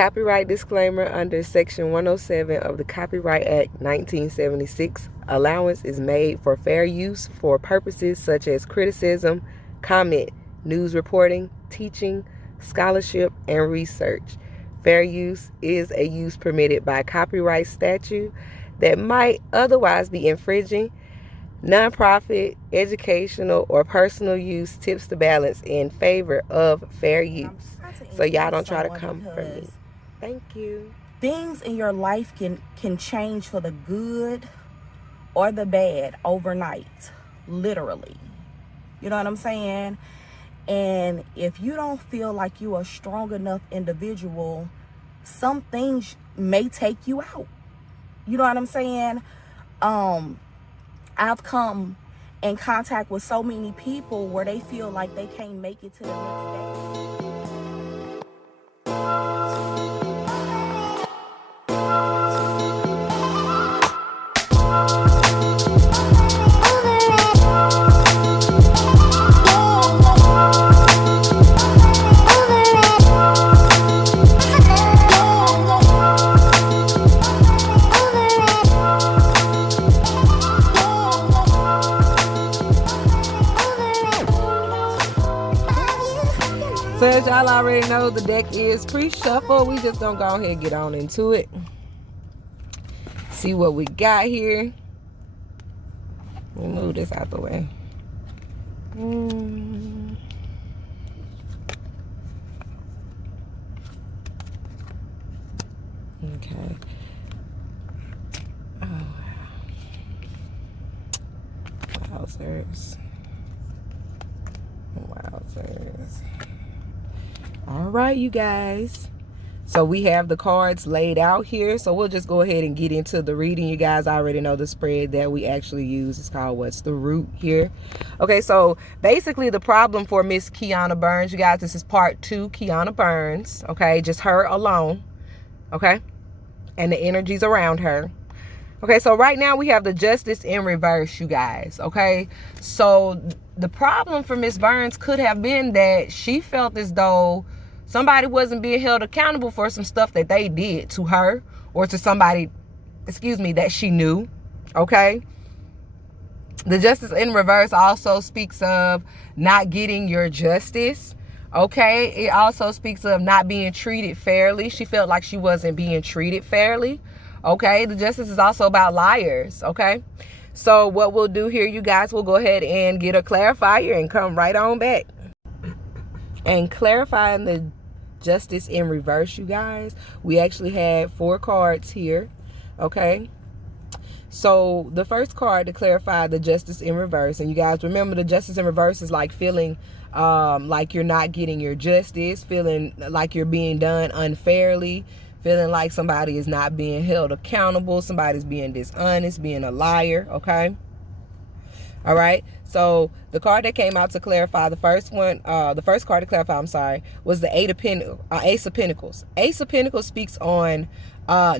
Copyright disclaimer under Section 107 of the Copyright Act 1976. Allowance is made for fair use for purposes such as criticism, comment, news reporting, teaching, scholarship, and research. Fair use is a use permitted by copyright statute that might otherwise be infringing. Nonprofit, educational, or personal use tips the balance in favor of fair use. So y'all don't try to come for me. Thank you. Things in your life can change for the good or the bad overnight, literally. You know what I'm saying? And if you don't feel like you're a strong enough individual, some things may take you out. You know what I'm saying? I've come in contact with so many people where they feel like they can't make it to the next day. So as y'all already know, the deck is pre-shuffle. We just gonna go ahead and get on into it. See what we got here. Let me move this out the way. Okay. Oh, wowzers. Wowzers. All right, you guys. So we have the cards laid out here. So we'll just go ahead and get into the reading. You guys already know the spread that we actually use. It's called What's the Root here. Okay, so basically the problem for Miss Keianna Burns, you guys, this is part 2, Keianna Burns. Okay, just her alone. Okay, and the energies around her. Okay, so right now we have the Justice in reverse, you guys. Okay, so the problem for Miss Burns could have been that she felt as though somebody wasn't being held accountable for some stuff that they did to her or to somebody, that she knew. Okay, the Justice in reverse also speaks of not getting your justice. Okay, it also speaks of not being treated fairly. She felt like she wasn't being treated fairly. Okay, the Justice is also about liars. Okay, so what we'll do here, you guys, we'll go ahead and get a clarifier and come right on back. And clarifying the Justice in reverse, you guys, we actually had 4 cards here. Okay, so the first card to clarify the Justice in reverse, and you guys remember the Justice in reverse is like feeling like you're not getting your justice, feeling like you're being done unfairly, feeling like somebody is not being held accountable, somebody's being dishonest, being a liar. Okay, all right, so the card that came out to clarify, the first card to clarify, was the Ace of Pentacles. Ace of Pentacles speaks on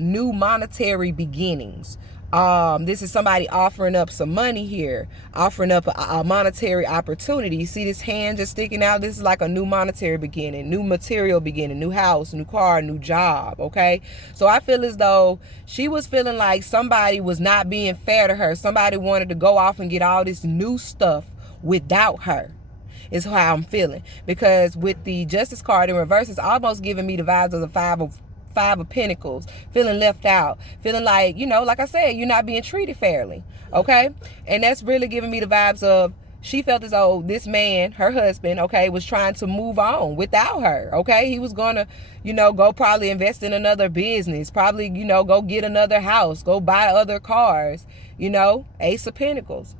new monetary beginnings. This is somebody offering up some money here, offering up a monetary opportunity. You see this hand just sticking out? This is like a new monetary beginning, new material beginning, new house, new car, new job. Okay, so I feel as though she was feeling like somebody was not being fair to her. Somebody wanted to go off and get all this new stuff without her, is how I'm feeling. Because with the Justice card in reverse, it's almost giving me the vibes of the Five of Pentacles, feeling left out, feeling like, like I said, you're not being treated fairly. Okay, and that's really giving me the vibes of she felt as though this man, her husband, okay, was trying to move on without her. Okay, he was gonna, go probably invest in another business, probably, go get another house, go buy other cars, Ace of Pentacles.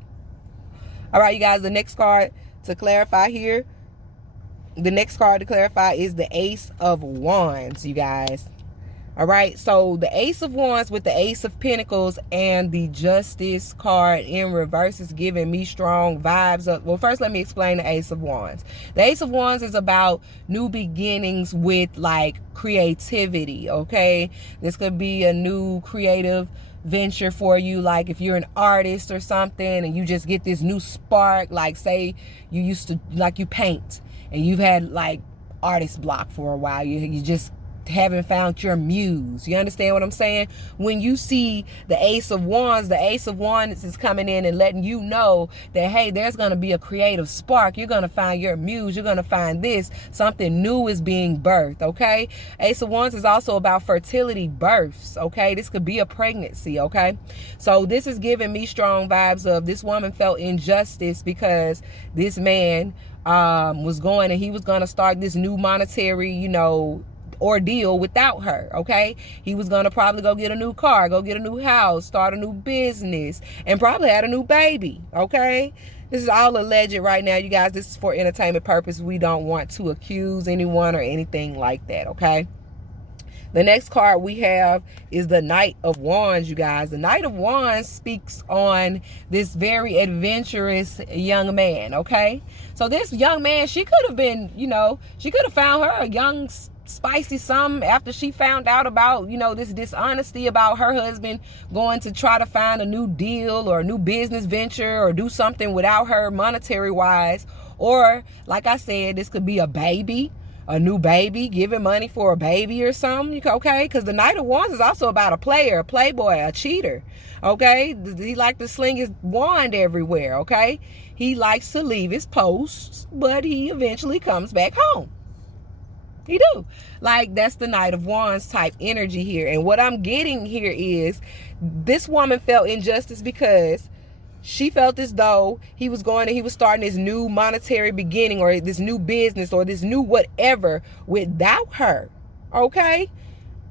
All right, you guys, the next card to clarify here, is the Ace of Wands, you guys. All right, so the Ace of Wands with the Ace of Pentacles and the Justice card in reverse is giving me strong vibes of, well, first let me explain the Ace of Wands. The Ace of Wands is about new beginnings with like creativity. Okay, this could be a new creative venture for you, like if you're an artist or something and you just get this new spark, like say you used to, like, you paint and you've had like artist block for a while, you just haven't found your muse. You understand what I'm saying? When you see the Ace of Wands is coming in and letting you know that, hey, there's going to be a creative spark. You're going to find your muse. You're going to find this. Something new is being birthed, okay? Ace of Wands is also about fertility, births, okay? This could be a pregnancy, okay? So this is giving me strong vibes of this woman felt injustice because this man was going and he was going to start this new monetary, you know, ordeal without her, okay? He was gonna probably go get a new car, go get a new house, start a new business, and probably had a new baby, okay? This is all alleged right now, you guys. This is for entertainment purpose. We don't want to accuse anyone or anything like that, okay? The next card we have is the Knight of Wands, you guys. The Knight of Wands speaks on this very adventurous young man, okay? So this young man, she could have been, you know, she could have found her a young spicy something after she found out about, you know, this dishonesty about her husband going to try to find a new deal or a new business venture or do something without her monetary wise. Or like I said, this could be a baby, a new baby, giving money for a baby or something, okay? Because the Knight of Wands is also about a player, a playboy, a cheater, okay? He likes to sling his wand everywhere, okay? He likes to leave his posts, but he eventually comes back home. He do. Like, that's the Knight of Wands type energy here. And what I'm getting here is this woman felt injustice because she felt as though he was starting this new monetary beginning or this new business or this new whatever without her, okay?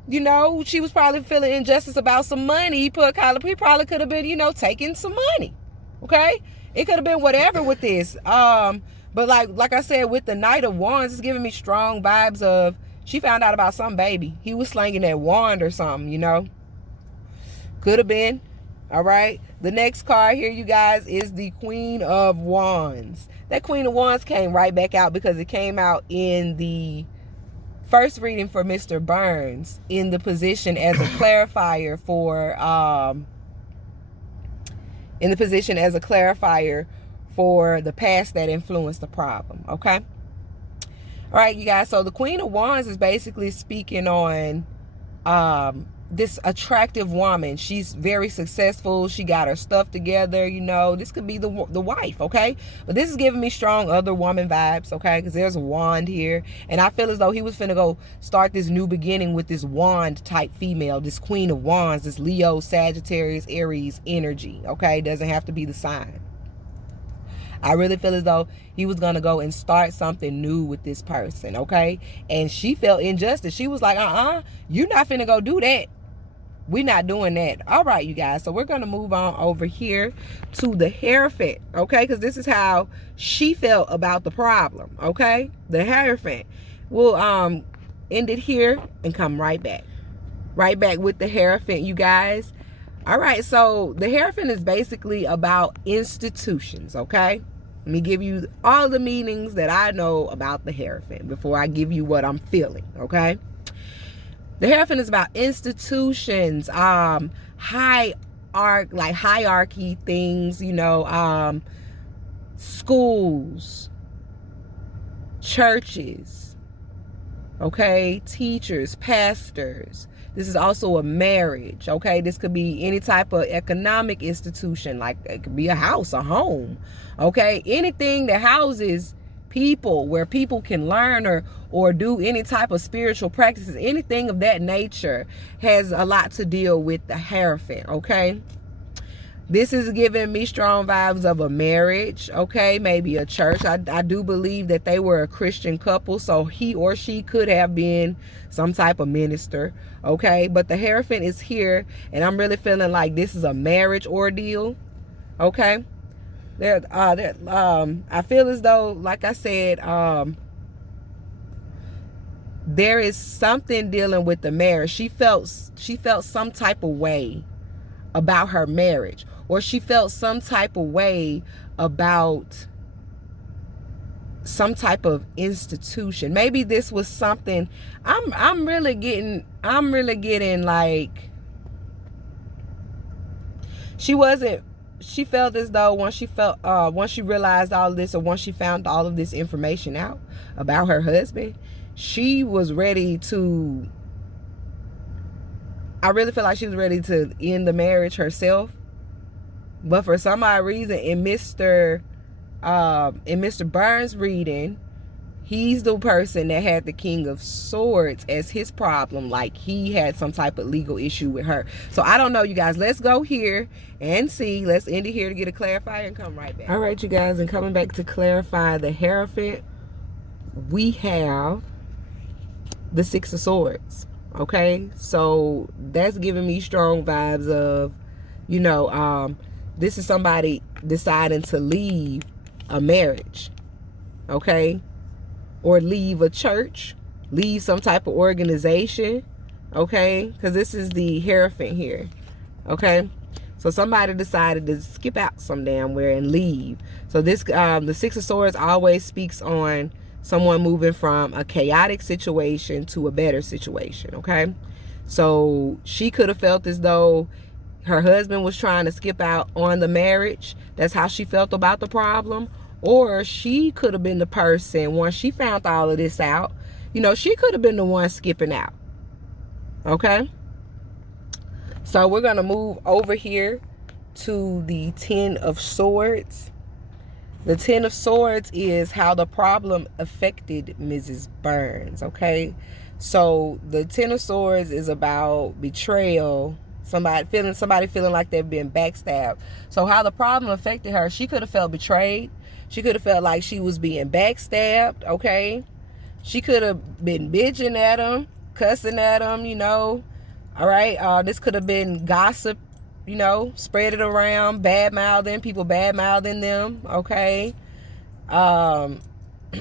You know, she was probably feeling injustice about some money. He probably could have been, you know, taking some money, okay? It could have been whatever with this. But like I said, with the Knight of Wands, it's giving me strong vibes of she found out about some baby. He was slinging that wand or something, you know. Could have been. All right. The next card here, you guys, is the Queen of Wands. That Queen of Wands came right back out because it came out in the first reading for Mr. Burns in the position as a clarifier for the past that influenced the problem, okay? All right, you guys, so the Queen of Wands is basically speaking on this attractive woman. She's very successful. She got her stuff together, you know. This could be the wife, okay? But this is giving me strong other woman vibes, okay? Because there's a wand here. And I feel as though he was finna go start this new beginning with this wand type female, this Queen of Wands, this Leo, Sagittarius, Aries energy, okay? Doesn't have to be the sign. I really feel as though he was going to go and start something new with this person, okay? And she felt injustice. She was like, you're not finna go do that. We're not doing that. All right, you guys. So we're going to move on over here to the Hierophant, okay? Because this is how she felt about the problem, okay? The Hierophant. We'll end it here and come right back. Right back with the Hierophant, you guys. All right, so the Hierophant is basically about institutions, okay? Let me give you all the meanings that I know about the Hierophant before I give you what I'm feeling, okay? The Hierophant is about institutions, hierarchy things, you know, schools, churches, okay, teachers, pastors. This is also a marriage, okay? This could be any type of economic institution, like it could be a house, a home, okay? Anything that houses people, where people can learn or do any type of spiritual practices, anything of that nature has a lot to deal with the Hierophant, okay? This is giving me strong vibes of a marriage, okay? Maybe a church. I do believe that they were a Christian couple, so he or she could have been some type of minister, okay? But the Hierophant is here, and I'm really feeling like this is a marriage ordeal, okay? I feel as though, like I said, there is something dealing with the marriage. She felt some type of way about her marriage, or she felt some type of way about some type of institution. Maybe this was something. I'm really getting like she felt as though once she realized all of this, or once she found all of this information out about her husband, she was ready to I really feel like she was ready to end the marriage herself. But for some odd reason, in Mr. Burns' reading, he's the person that had the King of Swords as his problem. Like he had some type of legal issue with her. So I don't know, you guys. Let's go here and see. Let's end it here to get a clarifier and come right back. All right, you guys. And coming back to clarify the Hierophant, we have the Six of Swords. Okay. So that's giving me strong vibes of, you know, this is somebody deciding to leave a marriage. Okay. Or leave a church, leave some type of organization, okay? Because this is the Hierophant here, okay? So somebody decided to skip out some damn where and leave. So this, the Six of Swords always speaks on someone moving from a chaotic situation to a better situation, okay? So she could have felt as though her husband was trying to skip out on the marriage. That's how she felt about the problem. Or she could have been the person, once she found all of this out, you know, she could have been the one skipping out. Okay? So we're going to move over here to the Ten of Swords. The Ten of Swords is how the problem affected Mrs. Burns. Okay? So the Ten of Swords is about betrayal. Somebody feeling like they've been backstabbed. So how the problem affected her, she could have felt betrayed. She could have felt like she was being backstabbed, okay? She could have been bitching at him, cussing at him, you know. All right? This could have been gossip, you know, spread it around, bad-mouthing, people bad-mouthing them, okay?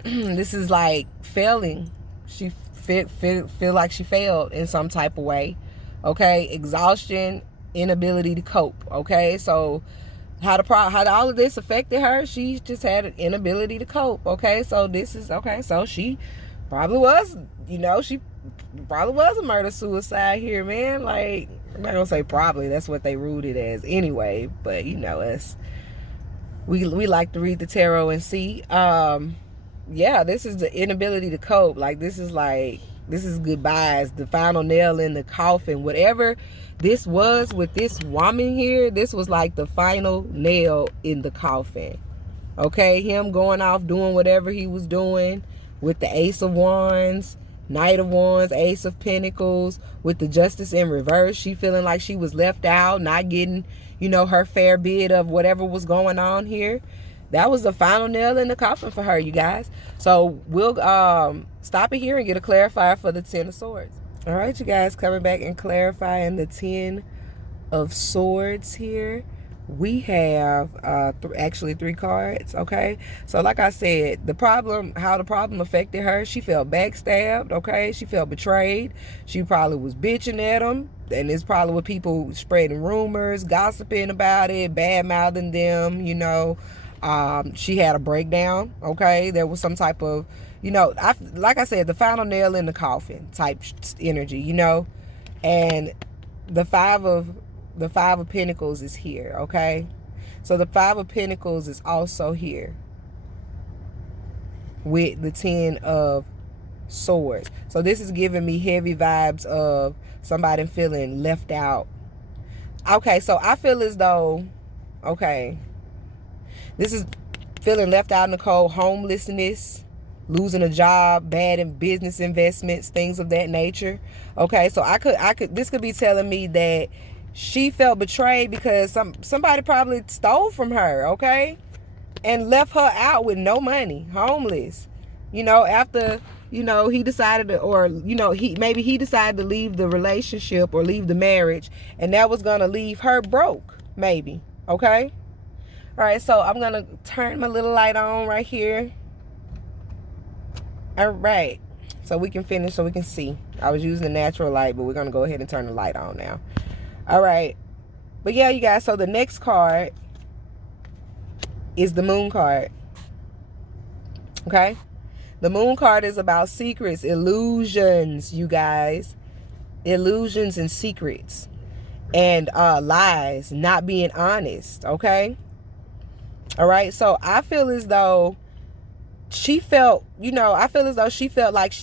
This is like failing. She feel like she failed in some type of way, okay? Exhaustion, inability to cope, okay? So how all of this affected her, she just had an inability to cope, okay? So this is, okay, so she probably was, you know, she probably was a murder-suicide here, man. Like, I'm not gonna say probably, that's what they ruled it as anyway, but you know, we like to read the tarot and see. Yeah, this is the inability to cope. Like, this is goodbyes, the final nail in the coffin. Whatever this was with this woman here, this was like the final nail in the coffin. Okay, him going off doing whatever he was doing with the Ace of Wands, Knight of Wands, Ace of Pentacles, with the Justice in reverse. She feeling like she was left out, not getting, you know, her fair bit of whatever was going on here. That was the final nail in the coffin for her, you guys. So we'll stop it here and get a clarifier for the Ten of Swords. All right, you guys, coming back and clarifying the Ten of Swords here. We have actually 3 cards, okay? So like I said, how the problem affected her, she felt backstabbed, okay? She felt betrayed. She probably was bitching at them. And it's probably with people spreading rumors, gossiping about it, bad-mouthing them, you know. She had a breakdown, okay? There was some type of, you know, like I said, the final nail in the coffin type energy, you know. And the five of Pentacles is here, okay? So the Five of Pentacles is also here with the Ten of Swords. So this is giving me heavy vibes of somebody feeling left out. Okay, so I feel as though, okay, this is feeling left out in the cold, homelessness, losing a job, bad in business investments, things of that nature. Okay, so this could be telling me that she felt betrayed because somebody probably stole from her, okay? And left her out with no money, homeless. You know, after, you know, he decided to, or, you know, maybe he decided to leave the relationship or leave the marriage, and that was going to leave her broke, maybe, okay? All right, so I'm going to turn my little light on right here. All right, so we can finish, so we can see. I was using the natural light, but we're going to go ahead and turn the light on now. All right, but yeah, you guys, so the next card is the Moon card, okay? The Moon card is about secrets, illusions, you guys. Illusions and secrets. And lies, not being honest, okay? All right, so I feel as though she felt, you know, I feel as though she felt like,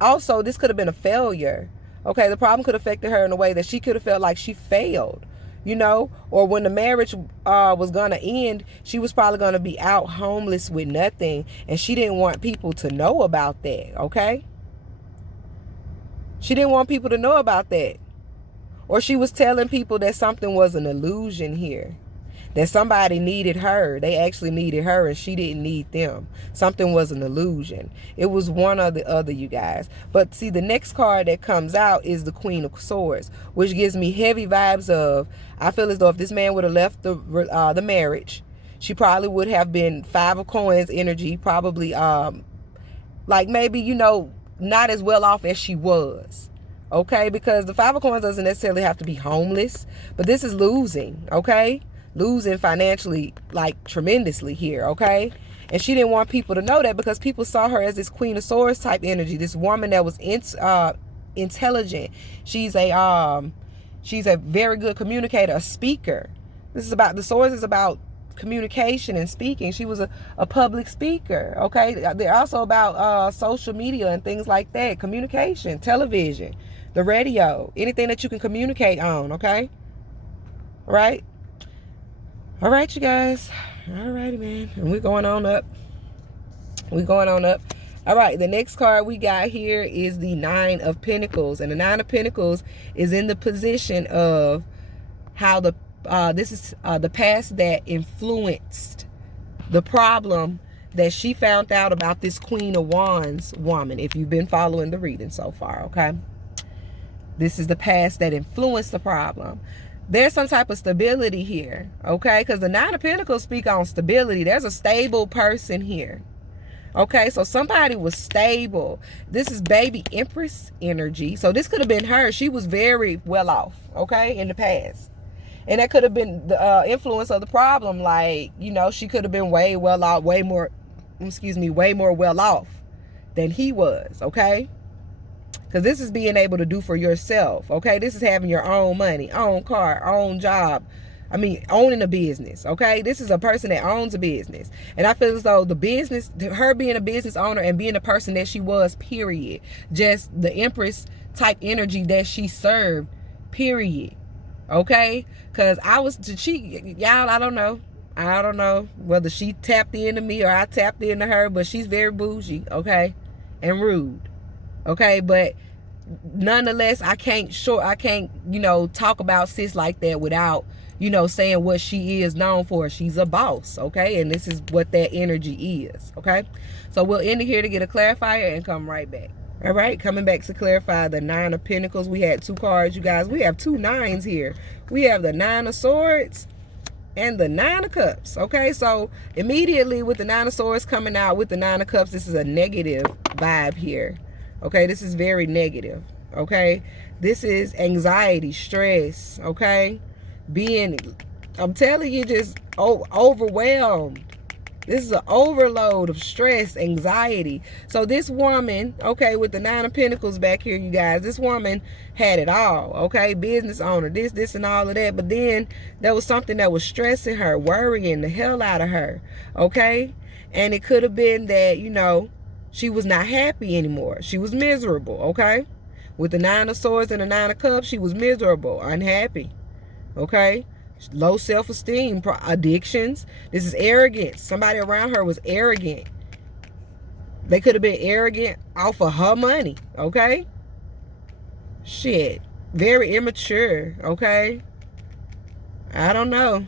also, this could have been a failure, Okay, the problem could have affected her in a way that she could have felt like she failed, you know, or when the marriage was going to end, she was probably going to be out homeless with nothing, and she didn't want people to know about that, okay? She didn't want people to know about that. Or she was telling people that something was an illusion here, that somebody needed her. They actually needed her and she didn't need them. Something was an illusion. It was one or the other, you guys. But see, the next card that comes out is the Queen of Swords, which gives me heavy vibes of, I feel as though if this man would have left the marriage, she probably would have been Five of Coins energy, probably like maybe, you know, not as well off as she was. Okay, because the Five of Coins doesn't necessarily have to be homeless, but this is losing, okay? Losing financially, like tremendously here, okay? And she didn't want people to know that because people saw her as this Queen of Swords type energy, this woman that was intelligent. She's a very good communicator, a speaker. This is about, the Swords is about communication and speaking. She was a public speaker, okay? They're also about social media and things like that, communication, television, the radio, anything that you can communicate on, okay? Right? All right, you guys. All righty, man. And we're going on up. We're going on up. All right, the next card we got here is the Nine of Pentacles. And the Nine of Pentacles is in the position of how this is the past that influenced the problem that she found out about this Queen of Wands woman, if you've been following the reading so far, okay? This is the past that influenced the problem. There's some type of stability here, okay? Because the Nine of Pentacles speak on stability. There's a stable person here, okay? So somebody was stable. This is baby Empress energy. So this could have been her. She was very well off, okay, in the past. And that could have been the influence of the problem. Like, you know, she could have been way well off, way more well off than he was, okay? Because this is being able to do for yourself, okay? This is having your own money, own car, own job. I mean, owning a business, okay? This is a person that owns a business. And I feel as though the business, her being a business owner and being the person that she was, period. Just the Empress type energy that she served, period. Okay? Because y'all, I don't know whether she tapped into me or I tapped into her, but she's very bougie, okay? And rude. Okay, but nonetheless, I can't, you know, talk about sis like that without, you know, saying what she is known for. She's a boss, okay? And this is what that energy is, okay? So we'll end it here to get a clarifier and come right back. All right, coming back to clarify the Nine of Pentacles. We had two cards, you guys. We have two nines here. We have the Nine of Swords and the Nine of Cups, okay? So immediately with the Nine of Swords coming out with the Nine of Cups, this is a negative vibe here. Okay, this is very negative, okay? This is anxiety, stress, okay? I'm telling you, just overwhelmed. This is an overload of stress, anxiety. So this woman, okay, with the Nine of Pentacles back here, you guys, this woman had it all, okay? Business owner, this, and all of that. But then there was something that was stressing her, worrying the hell out of her, okay? And it could have been that, you know, she was not happy anymore. She was miserable, okay? With the Nine of Swords and the Nine of Cups, she was miserable, unhappy, okay? Low self-esteem, addictions. This is arrogance. Somebody around her was arrogant. They could have been arrogant off of her money, okay? Shit. Very immature, okay? I don't know.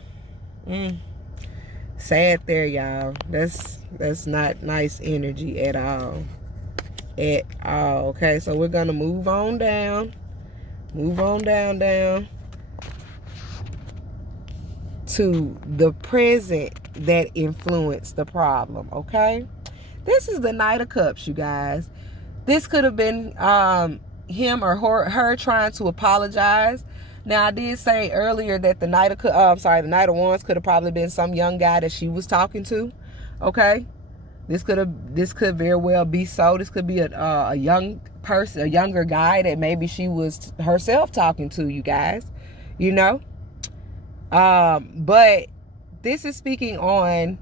Sad there, y'all. That's not nice energy at all. At all. Okay, so we're gonna move on down. Move on down to the present that influenced the problem, okay? This is the Knight of Cups, you guys. This could have been him or her trying to apologize. Now, I did say earlier that the Knight of Wands could have probably been some young guy that she was talking to, okay? This could very well be so. This could be a young person, a younger guy that maybe she was herself talking to, you guys, you know? But this is speaking on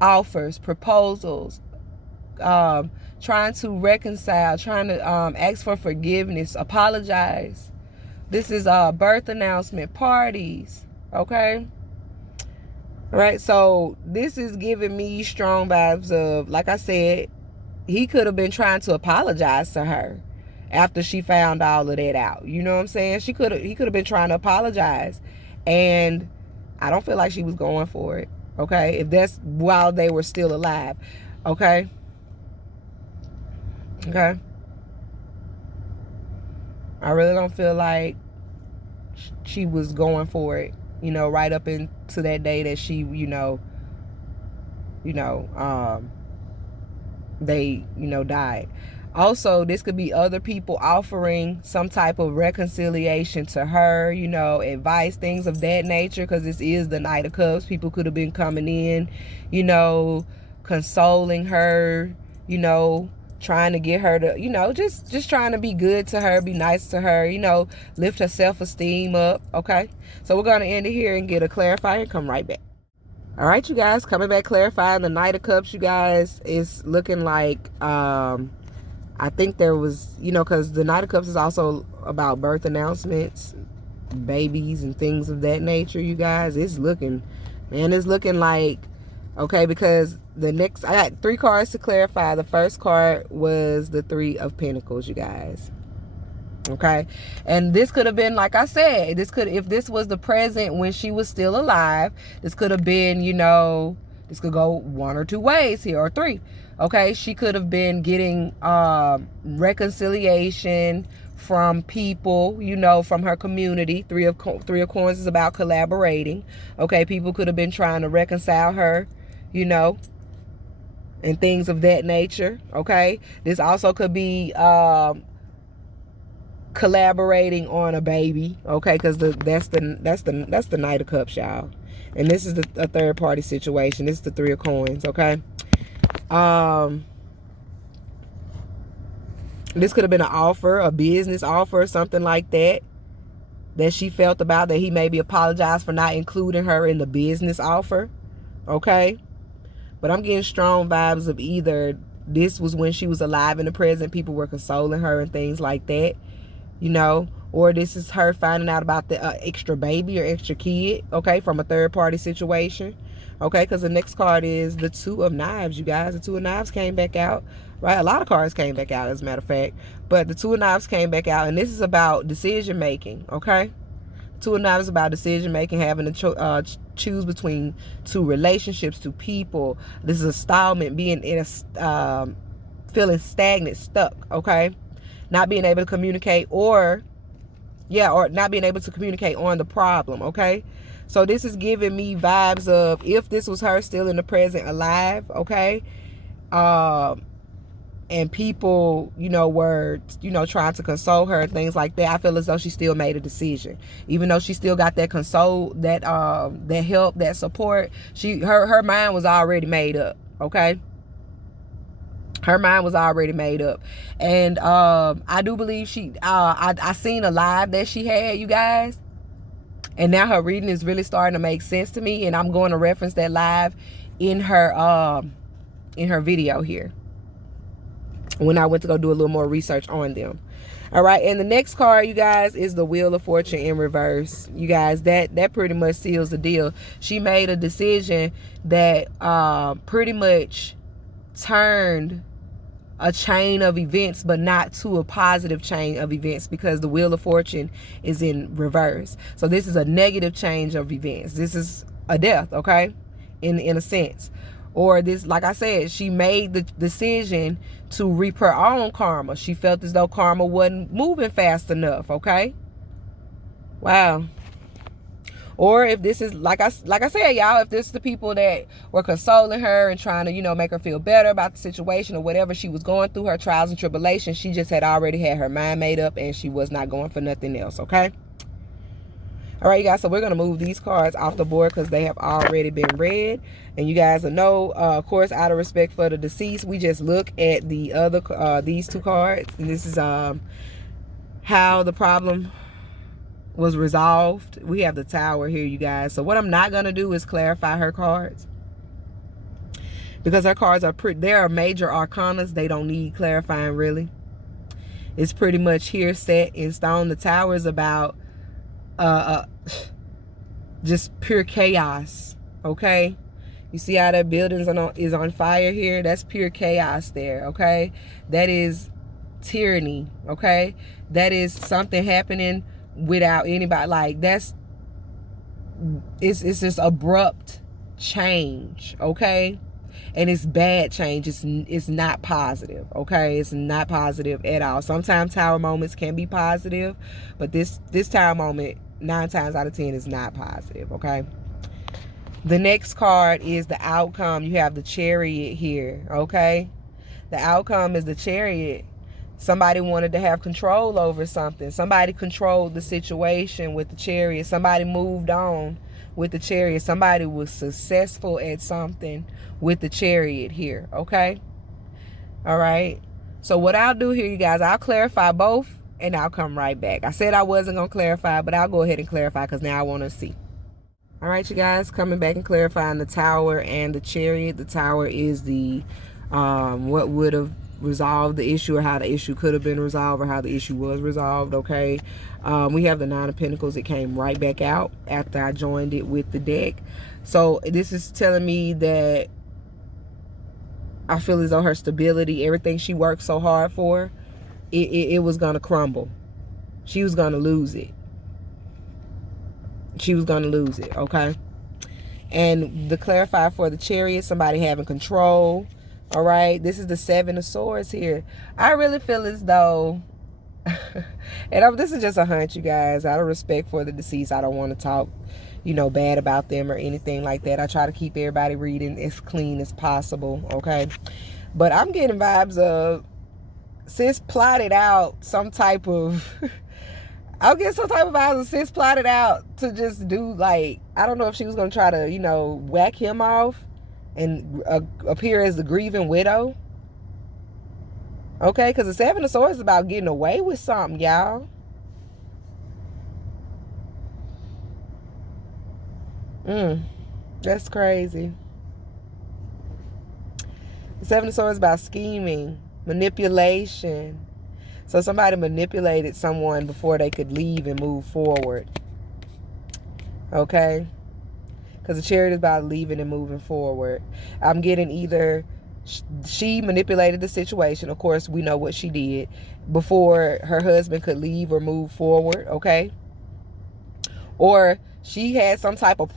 offers, proposals, trying to reconcile, trying to ask for forgiveness, apologize. This is birth announcement, parties, okay? All right, so this is giving me strong vibes of, like I said, he could have been trying to apologize to her after she found all of that out. You know what I'm saying? He could have been trying to apologize, and I don't feel like she was going for it. Okay, if that's while they were still alive. Okay. Okay. I really don't feel like she was going for it, you know, right up into that day that she, they, died. Also, this could be other people offering some type of reconciliation to her, advice, things of that nature, because this is the Knight of Cups. People could have been coming in, consoling her, trying to get her to, just trying to be good to her, be nice to her, lift her self-esteem up, okay? So we're going to end it here and get a clarifier and come right back. All right, you guys, coming back clarifying the Knight of Cups, you guys, is looking like, I think there was, because the Knight of Cups is also about birth announcements, babies and things of that nature, you guys. It's looking like, okay, because the next, I got 3 cards to clarify. The first card was the 3 of Pentacles, you guys. Okay, and this could have been, like I said, if this was the present when she was still alive, this could have been, this could go 1 or 2 ways here, or 3. Okay, she could have been getting reconciliation from people, from her community. Three of Coins is about collaborating. Okay, people could have been trying to reconcile her, and things of that nature. Okay, this also could be collaborating on a baby. Okay, because that's the Knight of Cups, y'all. And this is a third party situation. This is the 3 of Coins. Okay. This could have been an offer, a business offer, something like that she felt about, that he maybe apologized for not including her in the business offer. Okay. But I'm getting strong vibes of either this was when she was alive in the present, people were consoling her and things like that, or this is her finding out about the extra baby or extra kid, okay, from a third party situation. Okay, because the next card is the 2 of Knives, you guys. The 2 of Knives came back out, right? A lot of cards came back out, as a matter of fact. But the 2 of Knives came back out, and this is about decision making, okay? 2 of Knives is about decision making, having to choose between 2 relationships, 2 people. This is a stallment, being in a feeling stagnant, stuck, okay? Not being able to communicate, or not being able to communicate on the problem, okay? So this is giving me vibes of, if this was her still in the present, alive, okay, and people, were, trying to console her and things like that, I feel as though she still made a decision, even though she still got that console, that help, that support. Her mind was already made up, okay. Her mind was already made up. And I do believe I seen a live that she had, you guys. And now her reading is really starting to make sense to me. And I'm going to reference that live in her video here, when I went to go do a little more research on them. All right. And the next card, you guys, is the Wheel of Fortune in reverse. You guys, that pretty much seals the deal. She made a decision that pretty much turned a chain of events, but not to a positive chain of events, because the Wheel of Fortune is in reverse. So this is a negative change of events. This is a death, okay, in a sense. Or this, like I said, she made the decision to reap her own karma. She felt as though karma wasn't moving fast enough, okay? Wow. Or if this is, like I said, y'all, if this is the people that were consoling her and trying to, make her feel better about the situation or whatever she was going through, her trials and tribulations, she just had already had her mind made up and she was not going for nothing else, okay? All right, you guys, so we're going to move these cards off the board because they have already been read. And you guys will know, of course, out of respect for the deceased, we just look at the other, these 2 cards. And this is how the problem was resolved. We have the Tower here, you guys. So what I'm not going to do is clarify her cards, because her cards are they are major arcanas. They don't need clarifying, really. It's pretty much here, set in stone. The Tower is about just pure chaos, okay? You see how that building is on fire here? That's pure chaos there, okay? That is tyranny, okay? That is something happening without anybody. Like, it's just abrupt change, okay? And it's bad change. It's not positive, okay? It's not positive at all. Sometimes Tower moments can be positive, but this Tower moment, 9 times out of 10, is not positive, okay? The next card is the outcome. You have the Chariot here, okay? The outcome is the Chariot. Somebody wanted to have control over something. Somebody controlled the situation with the Chariot. Somebody moved on with the Chariot. Somebody was successful at something with the Chariot here, okay? All right? So what I'll do here, you guys, I'll clarify both, and I'll come right back. I said I wasn't going to clarify, but I'll go ahead and clarify because now I want to see. All right, you guys, coming back and clarifying the Tower and the Chariot. The Tower is the what would have resolved the issue, or how the issue could have been resolved, or how the issue was resolved, okay? We have the Nine of Pentacles. It came right back out after I joined it with the deck. So this is telling me that I feel as though her stability, everything she worked so hard for, it was going to crumble. She was going to lose it. She was going to lose it, okay? And the clarifier for the Chariot, somebody having control, all right? This is the Seven of Swords here. I really feel as though, and this is just a hunch, you guys. Out of respect for the deceased, I don't want to talk, bad about them or anything like that. I try to keep everybody reading as clean as possible, okay? But I'm getting vibes of sis plotted out some type of... I'll get some type of vibes of sis plotted out to just do, like, I don't know if she was going to try to, whack him off and appear as the grieving widow. Okay, because the Seven of Swords is about getting away with something, y'all. That's crazy. The Seven of Swords is about scheming, manipulation. So somebody manipulated someone before they could leave and move forward. Okay? Because the Chariot is about leaving and moving forward. I'm getting either she manipulated the situation. Of course, we know what she did before her husband could leave or move forward. Okay? Or she had some type of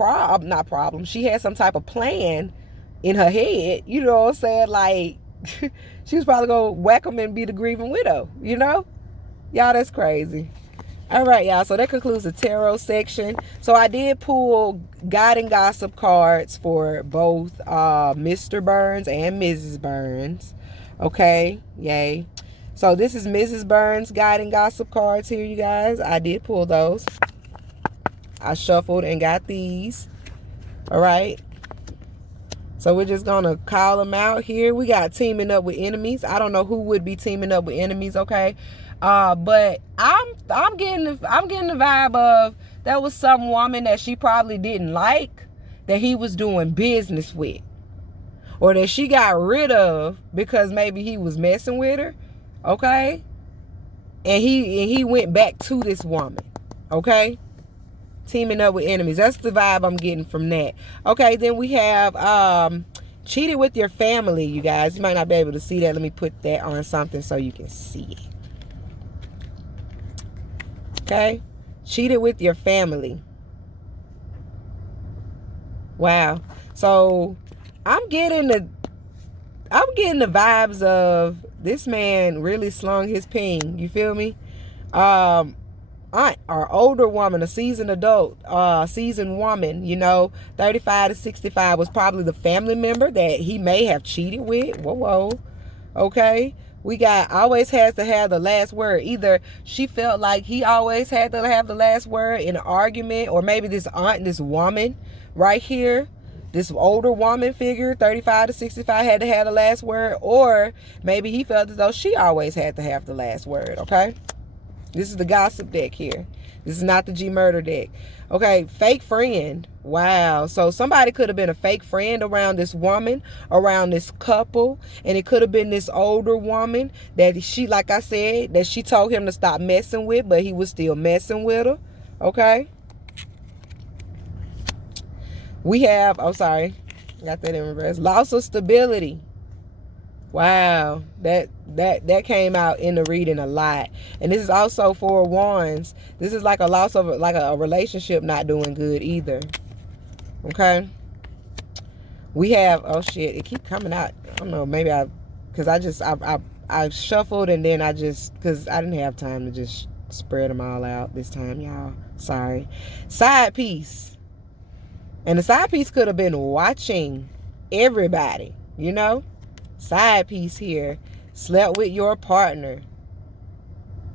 she had some type of plan in her head. You know what I'm saying? Like, she was probably going to whack him and be the grieving widow, Y'all, that's crazy. All right, y'all. So that concludes the tarot section. So I did pull guiding gossip cards for both Mr. Burns and Mrs. Burns. Okay, yay. So this is Mrs. Burns guiding gossip cards here, you guys. I did pull those. I shuffled and got these. All right. So we're just going to call them out here. We got teaming up with enemies. I don't know who would be teaming up with enemies, okay? But I'm getting the vibe of that was some woman that she probably didn't like, that he was doing business with, or that she got rid of because maybe he was messing with her, okay? And he went back to this woman, okay? Teaming up with enemies. That's the vibe I'm getting from that. Okay, then we have cheated with your family, you guys. You might not be able to see that. Let me put that on something so you can see it. Okay? Cheated with your family. Wow. So I'm getting the vibes of this man really slung his ping. You feel me? Aunt or older woman, a seasoned adult, seasoned woman, 35 to 65, was probably the family member that he may have cheated with. Whoa. Okay. We got always has to have the last word. Either she felt like he always had to have the last word in an argument, or maybe this aunt, this woman right here, this older woman figure, 35 to 65, had to have the last word, or maybe he felt as though she always had to have the last word. Okay. This is the gossip deck here. This is not the G murder deck. Okay, fake friend. Wow. So somebody could have been a fake friend around this woman, around this couple. And it could have been this older woman that she, like I said, that she told him to stop messing with, but he was still messing with her. Okay. We have, oh, sorry. Got that in reverse. Loss of stability. Wow, that came out in the reading a lot. And this is also Four of Wands. This is like a loss of like a relationship not doing good either. Okay. We have, oh shit, it keep coming out. I don't know, maybe I shuffled and then because I didn't have time to just spread them all out this time, y'all. Sorry. Side piece. And the side piece could have been watching everybody, you know? Side piece here. Slept with your partner.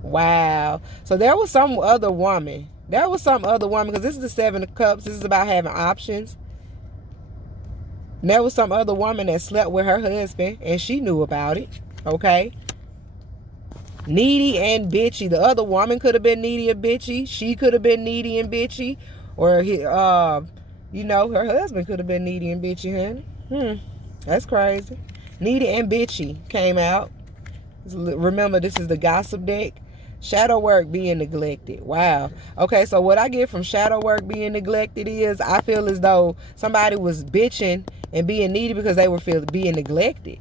Wow. So there was some other woman. Because this is the Seven of Cups. This is about having options. And there was some other woman that slept with her husband. And she knew about it. Okay. Needy and bitchy. The other woman could have been needy and bitchy. She could have been needy and bitchy. Or, you know, her husband could have been needy and bitchy, honey. That's crazy. Needy and bitchy came out. Remember, this is the gossip deck. Shadow work being neglected. Wow. Okay, so what I get from shadow work being neglected is I feel as though somebody was bitching and being needy because they were being neglected.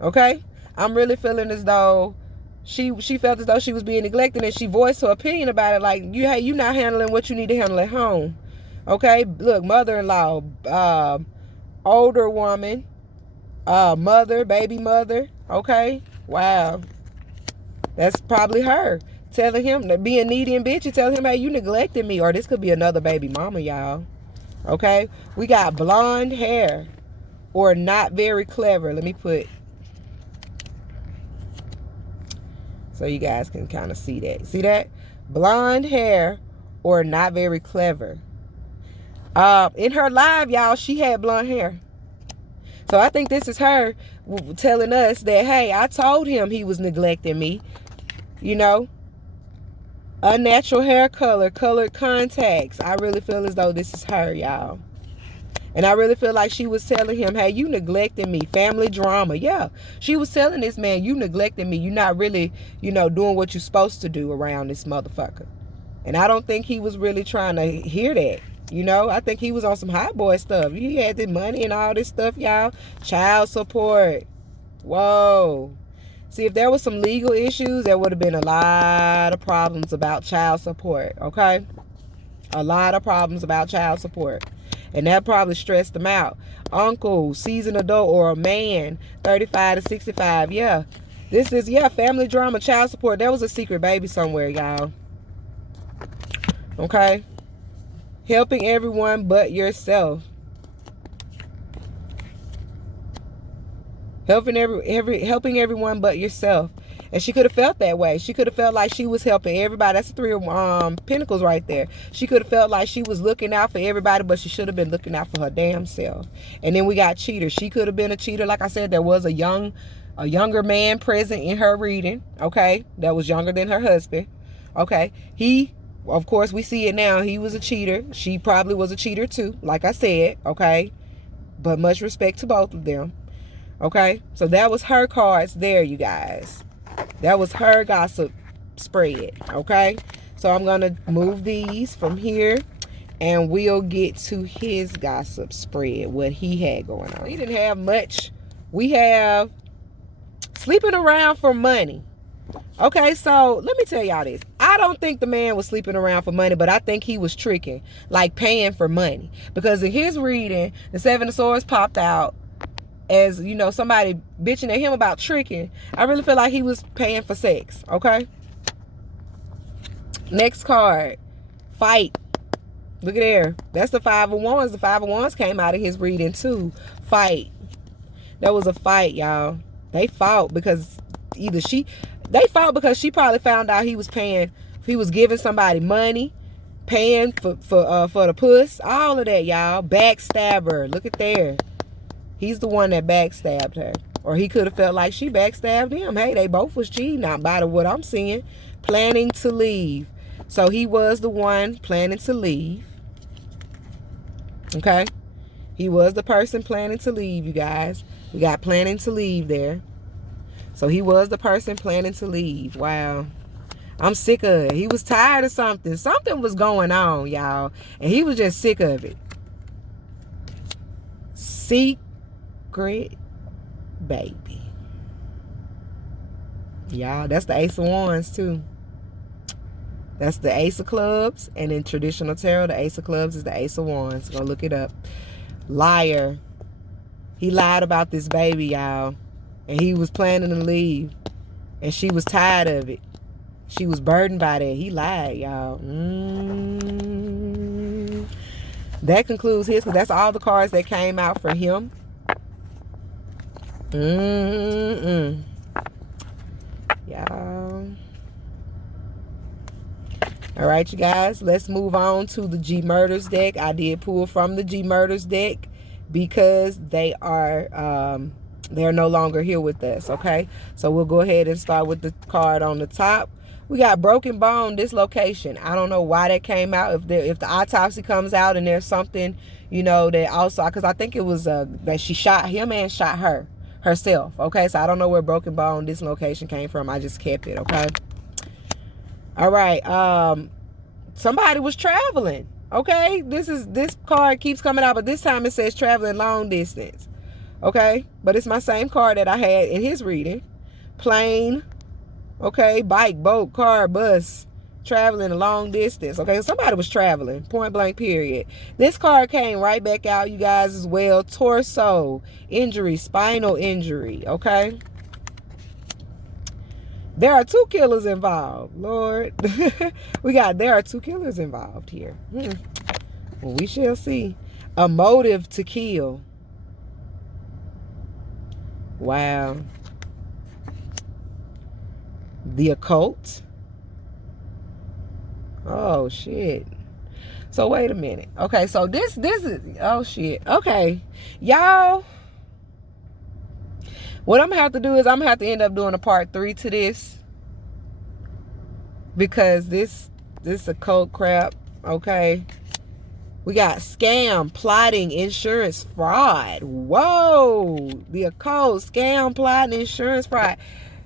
Okay? I'm really feeling as though she felt as though she was being neglected, and she voiced her opinion about it like, you not handling what you need to handle at home. Okay? Look, mother-in-law, older woman, mother, baby mother. Okay? Wow. That's probably her telling him that being needy and bitchy, telling him, hey, you neglected me. Or this could be another baby mama, y'all. Okay? We got blonde hair or not very clever. Let me put so you guys can kind of see that. See that? Blonde hair or not very clever. In her live, y'all, she had blonde hair. So I think this is her telling us that, hey, I told him he was neglecting me. You know, unnatural hair color, colored contacts. I really feel as though this is her, y'all. And I really feel like she was telling him, hey, you neglected me. Family drama. Yeah, she was telling this man, you neglected me. You're not really, you know, doing what you're supposed to do around this motherfucker. And I don't think he was really trying to hear that. You know, I think he was on some hot boy stuff. He had the money and all this stuff, y'all. Child support. Whoa. See, if there was some legal issues, there would have been a lot of problems about child support, okay? A lot of problems about child support. And that probably stressed them out. Uncle, seasoned adult, or a man, 35 to 65. Yeah. This is, yeah, family drama, child support. There was a secret baby somewhere, y'all. Okay? Helping everyone but yourself. Helping everyone but yourself. And she could have felt that way. She could have felt like she was helping everybody. That's the Three of Pentacles right there. She could have felt like she was looking out for everybody, but she should have been looking out for her damn self. And then we got cheater. She could have been a cheater. Like I said, there was a younger man present in her reading. Okay, that was younger than her husband. Okay, of course, we see it now. He was a cheater. She probably was a cheater too, like I said. Okay, but much respect to both of them. Okay, so that was her cards there, you guys. That was her gossip spread. Okay, so I'm gonna move these from here, and we'll get to his gossip spread, what he had going on. He didn't have much. We have sleeping around for money. Okay, so let me tell y'all this. I don't think the man was sleeping around for money, but I think he was tricking, like paying for money. Because in his reading, the Seven of Swords popped out as, you know, somebody bitching at him about tricking. I really feel like he was paying for sex, okay? Next card, fight. Look at there. That's the Five of Wands. The Five of Wands came out of his reading too. Fight. That was a fight, y'all. They fought because she probably found out he was giving somebody money, paying for the puss, all of that, y'all. Backstabber. Look at there. He's the one that backstabbed her. Or he could have felt like she backstabbed him. Hey, they both was cheating, not by what I'm seeing. Planning to leave. So he was the one planning to leave. Okay? He was the person planning to leave, you guys. We got planning to leave there. So he was the person planning to leave. Wow. I'm sick of it. He was tired of something. Something was going on, y'all. And he was just sick of it. Secret baby. Y'all, that's the Ace of Wands too. That's the Ace of Clubs. And in traditional tarot, the Ace of Clubs is the Ace of Wands. Go look it up. Liar. He lied about this baby, y'all. And he was planning to leave. And she was tired of it. She was burdened by that. He lied, y'all. That concludes his, because that's all the cards that came out for him. Y'all. All right, you guys. Let's move on to the G Murders deck. I did pull from the G Murders deck because they are they're no longer here with us. Okay, so we'll go ahead and start with the card on the top. We got broken bone dislocation. I don't know why that came out. If the autopsy comes out and there's something, you know, that also, because I think it was that she shot him and shot herself. Okay, so I don't know where broken bone dislocation came from. I just kept it. Okay. All right. Somebody was traveling. Okay, this card keeps coming out, but this time it says traveling long distance. Okay, but it's my same card that I had in his reading. Plane. Okay, bike, boat, car, bus, traveling a long distance. Okay, somebody was traveling, point blank period. This card came right back out, you guys, as well. Torso injury, spinal injury. Okay, there are two killers involved. Lord, there are two killers involved here. Well, we shall see. A motive to kill. Wow. The occult. Oh shit. So wait a minute. Okay, so this is, oh shit. Okay, y'all, what I'm gonna have to do is I'm gonna have to end up doing a part 3 to this, because this occult crap. Okay, we got scam, plotting, insurance fraud. Whoa, the occult, scam, plotting, insurance fraud.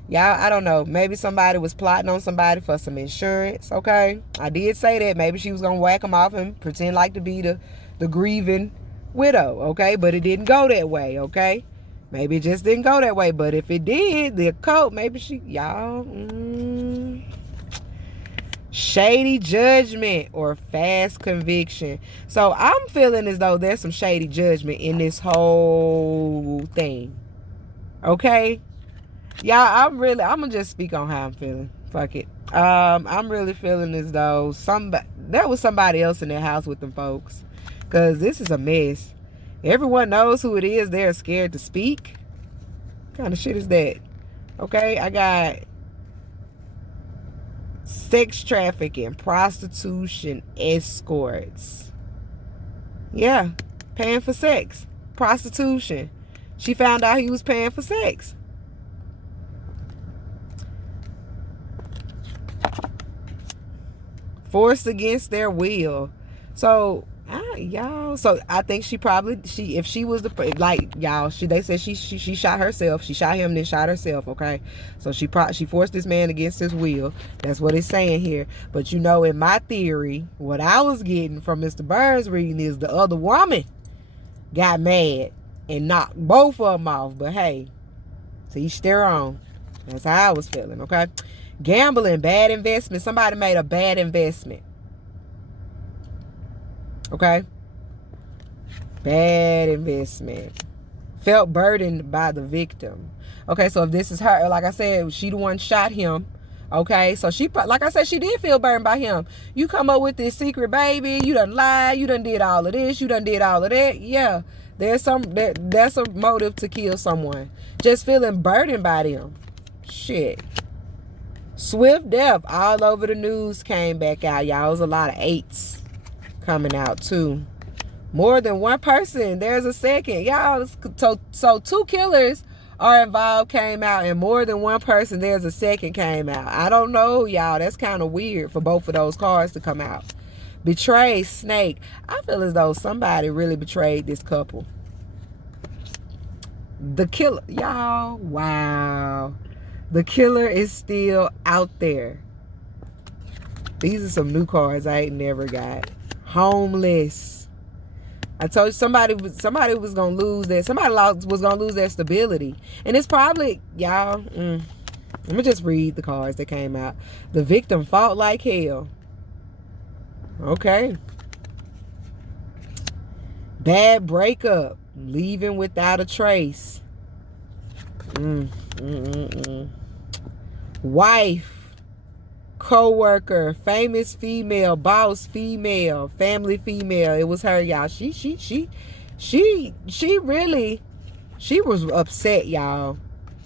Y'all, I don't know. Maybe somebody was plotting on somebody for some insurance, okay? I did say that. Maybe she was going to whack them off and pretend like to be the grieving widow, okay? But it didn't go that way, okay? Maybe it just didn't go that way. But if it did, the occult, maybe she, y'all, shady judgment or fast conviction. So I'm feeling as though there's some shady judgment in this whole thing, okay? Y'all, I'm gonna just speak on how I'm feeling. Fuck it. I'm really feeling as though there was somebody else in their house with them folks, because this is a mess. Everyone knows who it is. They're scared to speak. What kind of shit is that? Okay, I got sex trafficking, prostitution, escorts. Yeah, paying for sex, prostitution. She found out he was paying for sex. Forced against their will. So y'all, so I think if she was y'all, they said she shot herself. She shot him, then shot herself. Okay, so she forced this man against his will. That's what it's saying here. But you know, in my theory, what I was getting from Mr. Burns reading is the other woman got mad and knocked both of them off. But hey, to each their own. That's how I was feeling. Okay. Gambling, bad investment. Somebody made a bad investment. Okay? Bad investment. Felt burdened by the victim. Okay, so if this is her, like I said, she the one shot him. Okay, so she, like I said, she did feel burdened by him. You come up with this secret baby, you done lied, you done did all of this, you done did all of that. Yeah, that's a motive to kill someone. Just feeling burdened by them. Shit. Swift death, all over the news came back out, y'all. It was a lot of 8s coming out too. More than one person. There's a second, y'all. So 2 killers are involved came out, and more than one person, there's a second came out. I don't know, y'all. That's kind of weird for both of those cards to come out. Betray, snake. I feel as though somebody really betrayed this couple. The killer, y'all, wow. The killer is still out there. These are some new cards I ain't never got. Homeless. I told you somebody was gonna lose their, was gonna lose their stability. And it's probably, y'all, let me just read the cards that came out. The victim fought like hell. Okay. Bad breakup. Leaving without a trace. Wife. Co-worker. Famous female. Boss female. Family female. It was her, y'all. She really, she was upset, y'all.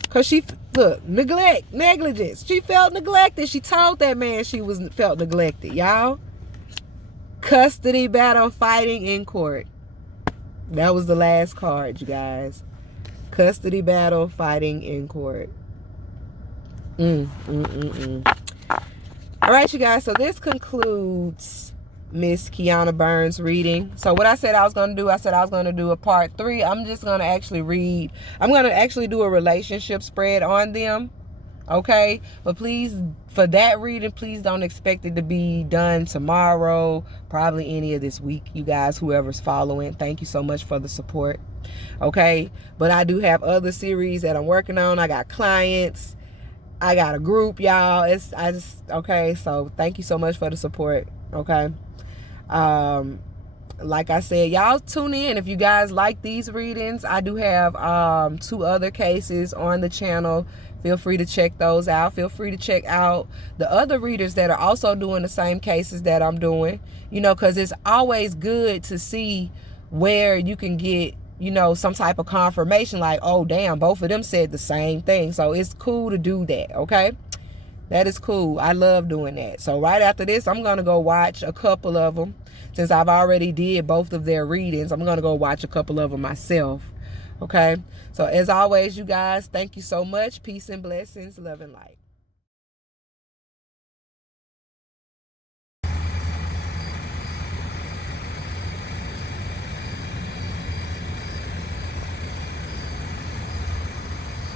Because she, look, negligence. She felt neglected. She told that man she felt neglected, y'all. Custody battle, fighting in court. That was the last card, you guys. Custody battle, fighting in court. All right, you guys. So this concludes Miss Keianna Burns reading. So what I said I was going to do, I said I was going to do a part 3. I'm just going to actually read. I'm going to actually do a relationship spread on them. Okay, but please, for that reading, please don't expect it to be done tomorrow, probably any of this week, you guys, whoever's following. Thank you so much for the support. Okay, but I do have other series that I'm working on. I got clients, I got a group, y'all. Okay, so thank you so much for the support. Okay, like I said, y'all tune in if you guys like these readings. I do have 2 other cases on the channel. Feel free to check those out. Feel free to check out the other readers that are also doing the same cases that I'm doing, you know, because it's always good to see where you can get, you know, some type of confirmation like, oh, damn, both of them said the same thing. So it's cool to do that, okay? That is cool. I love doing that. So right after this, I'm going to go watch a couple of them. Since I've already did both of their readings, I'm going to go watch a couple of them myself. Okay, so as always, you guys, thank you so much. Peace and blessings, love and light.